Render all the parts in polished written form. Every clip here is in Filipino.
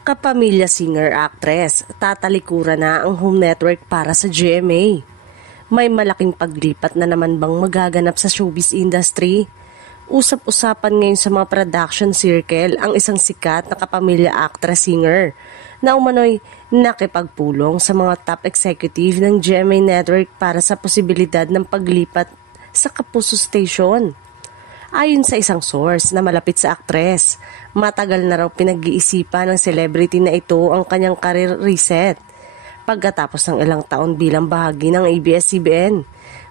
Kapamilya singer-actress, tatalikuran na ang Home Network para sa GMA. May malaking paglipat na naman bang magaganap sa showbiz industry? Usap-usapan ngayon sa mga production circle ang isang sikat na kapamilya actress-singer na umano'y nakipagpulong sa mga top executive ng GMA Network para sa posibilidad ng paglipat sa Kapuso Station. Ayon sa isang source na malapit sa aktres, matagal na raw pinag-iisipan ng celebrity na ito ang kanyang career reset. Pagkatapos ng ilang taon bilang bahagi ng ABS-CBN,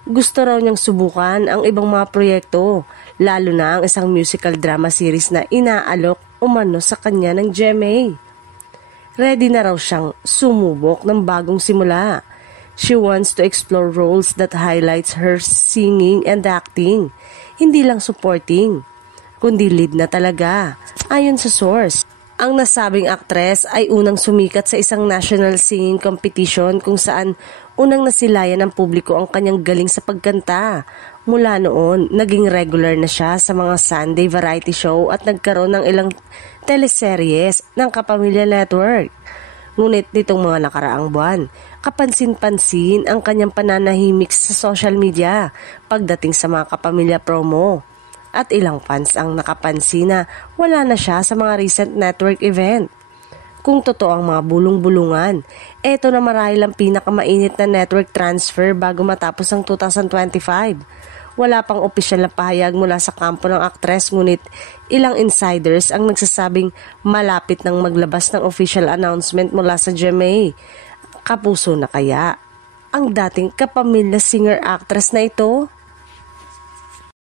gusto raw niyang subukan ang ibang mga proyekto, lalo na ang isang musical drama series na inaalok umano sa kanya ng GMA. Ready na raw siyang sumubok ng bagong simula. She wants to explore roles that highlights her singing and acting, hindi lang supporting, kundi lead na talaga, ayon sa source. Ang nasabing aktres ay unang sumikat sa isang national singing competition kung saan unang nasilayan ng publiko ang kanyang galing sa pagkanta. Mula noon, naging regular na siya sa mga Sunday variety show at nagkaroon ng ilang teleseries ng Kapamilya Network. Ngunit nitong mga nakaraang buwan, kapansin-pansin ang kanyang pananahimik sa social media pagdating sa mga kapamilya promo. At ilang fans ang nakapansin na wala na siya sa mga recent network event. Kung totoo ang mga bulong-bulungan, eto na marahil ang pinakamainit na network transfer bago matapos ang 2025. Wala pang opisyal na pahayag mula sa kampo ng aktres, ngunit ilang insiders ang nagsasabing malapit nang maglabas ng official announcement mula sa GMA. Kapuso na kaya ang dating kapamilya singer-actress na ito?